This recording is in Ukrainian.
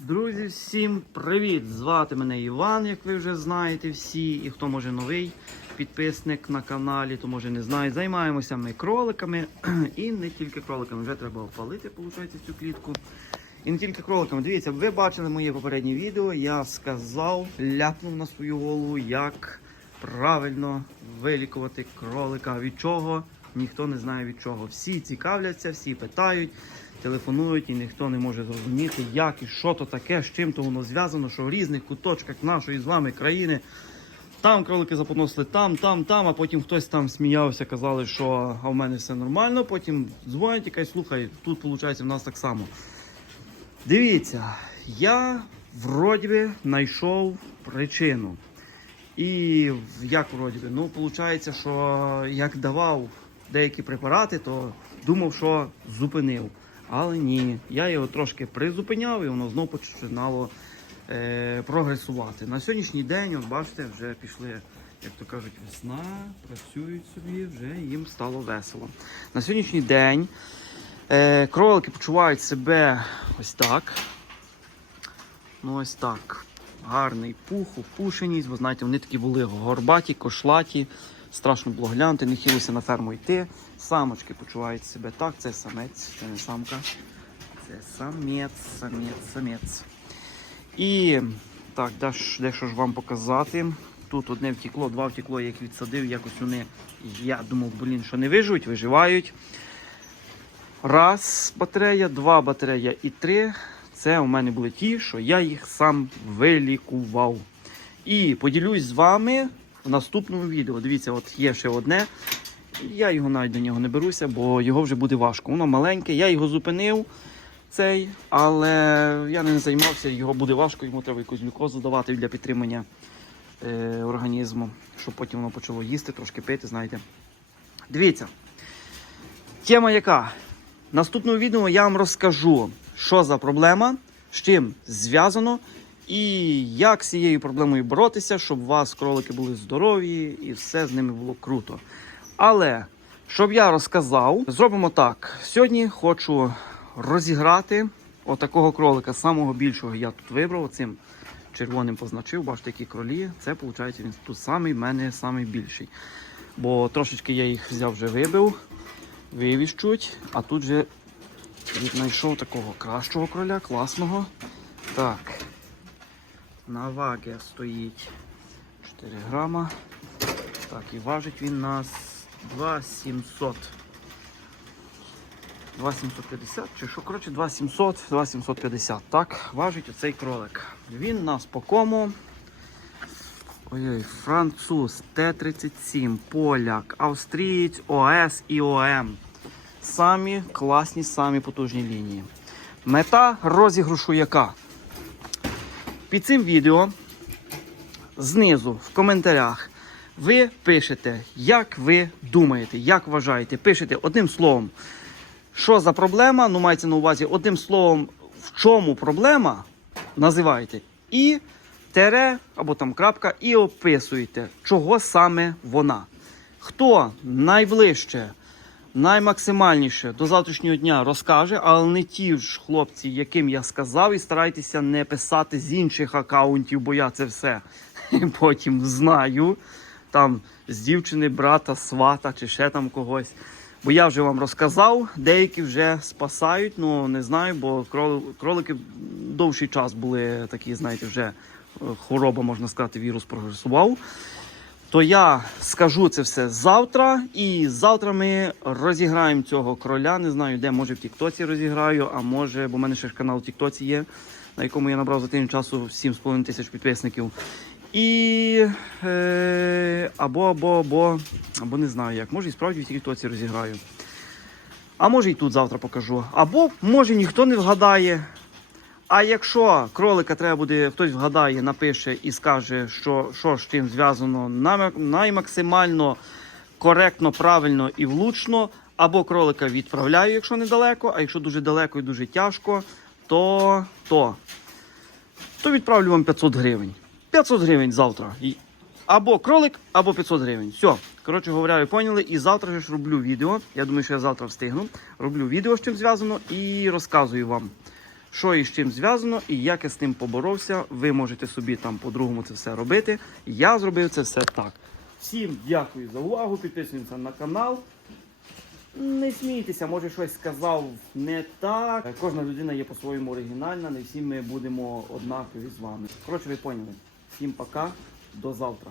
Друзі, всім привіт! Звати мене Іван, як ви вже знаєте всі. І хто може новий підписник на каналі, то може не знає. Займаємося ми кроликами. І не тільки кроликами, вже треба опалити, виходить, цю клітку. І не тільки кроликами. Дивіться, ви бачили моє попереднє відео. Я сказав, ляпнув на свою голову, як правильно вилікувати кролика. Від чого? Ніхто не знає від чого. Всі цікавляться, всі питають, телефонують і ніхто не може зрозуміти, як і що то таке, з чим то воно зв'язано, що в різних куточках нашої з вами країни. Там кролики запоносили, там, там, там, а потім хтось там сміявся, казали, що а в мене все нормально. Потім дзвонять і кажуть, слухай, тут виходить в нас так само. Дивіться, я вроді би знайшов причину. І як вроді би, ну, виходить, що як давав деякі препарати, то думав, що зупинив. Але ні, я його трошки призупиняв і воно знову починало е, прогресувати. На сьогоднішній день, от бачите, вже пішли, як то кажуть, весна, працюють собі, вже їм стало весело. На сьогоднішній день е, кролики почувають себе ось так. Ну, ось так. Гарний пух, опушеність, бо знаєте, вони такі були горбаті, кошлаті. Страшно було глянути, не хотілося на ферму йти. Самочки почувають себе так. Це самець, це не самка. Це самець, самець, самець. І так, дещо, ж вам показати. Тут одне втекло, два втекло, як відсадив, якось вони, я думав, блін, що не виживуть, виживають. Раз батарея, два батарея і три. Це у мене були ті, що я їх сам вилікував. І поділюсь з вами в наступному відео. Дивіться, от є ще одне. Я його навіть до нього не беруся, бо його вже буде важко. Воно маленьке, я його зупинив, цей, але я не займався, його буде важко, йому треба якусь глюкозу давати для підтримання е, організму, щоб потім воно почало їсти, трошки пити, знаєте. Дивіться. Тема яка? В наступному відео я вам розкажу, що за проблема, з чим зв'язано і як з цією проблемою боротися, щоб у вас кролики були здорові і все з ними було круто. Але щоб я розказав, зробимо так. Сьогодні хочу розіграти отакого кролика, самого більшого я тут вибрав. Цим червоним позначив. Бачите, які кролі. Це виходить він тут самий в мене самий більший. Бо трошечки я їх взяв вже вибив вивіз чуть, а тут же віднайшов такого кращого кроля, класного. Так. На вагі стоїть 4 грама. Так, і важить він нас 2700. 2750 чи що, коротше, 2700, 2750. Так, важить оцей кролик. Він нас по кому? Ой-ой, француз, Т-37, поляк, австрієць, ОС і ОМ. Самі класні, самі потужні лінії. Мета розіграшу яка? Під цим відео знизу в коментарях ви пишете, як ви думаєте, як вважаєте. Пишете одним словом, що за проблема, ну мається на увазі одним словом, в чому проблема, називаєте. І тере або там крапка, і описуєте, чого саме вона. Хто найближче, наймаксимальніше до завтрашнього дня розкаже, але не ті ж хлопці, яким я сказав, і старайтеся не писати з інших акаунтів, бо я це все потім знаю. Там з дівчини, брата, свата чи ще там когось. Бо я вже вам розказав, деякі вже спасають, ну не знаю, бо крол- кролики довший час були такі, знаєте, вже е, хвороба, можна сказати, вірус прогресував. То я скажу це все завтра, і завтра ми розіграємо цього кроля. Не знаю, де може в Тіктоці розіграю, а може, бо в мене ще ж канал в Тіктоці є, на якому я набрав за тиждень часу 7,5 тисяч підписників. І е, або, або, або, або не знаю як. Може і справді в Тіктоці розіграю. А може і тут завтра покажу. Або може ніхто не вгадає. А якщо кролика треба буде, хтось вгадає, напише і скаже, що, що з чим зв'язано най- наймаксимально коректно, правильно і влучно, або кролика відправляю, якщо недалеко, а якщо дуже далеко і дуже тяжко, то, то, то відправлю вам 500 гривень. 500 гривень завтра. Або кролик, або 500 гривень. Все. Коротше говоря, ви поняли. І завтра ж роблю відео. Я думаю, що я завтра встигну. Роблю відео, з чим зв'язано, і розказую вам. Що і з чим зв'язано, і як я з тим поборовся. Ви можете собі там по-другому це все робити. Я зробив це все так. Всім дякую за увагу. Підписуємося на канал. Не смійтеся, може щось сказав не так. Кожна людина є по-своєму оригінальна, не всі ми будемо однакові з вами. Коротше, ви поняли. Всім пока, до завтра.